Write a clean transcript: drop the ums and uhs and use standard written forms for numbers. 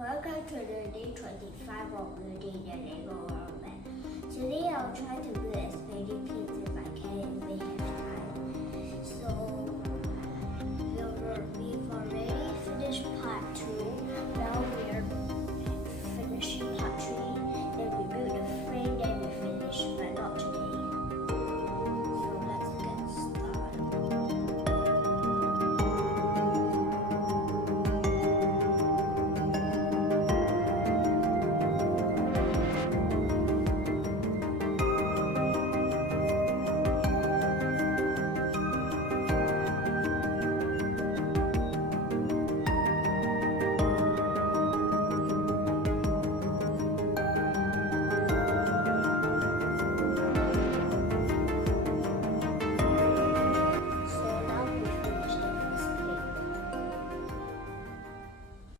Welcome to the day 25 of building the Lego World Map. Today I'll try to build as many pins as I can if we have time. So we've already finished part 2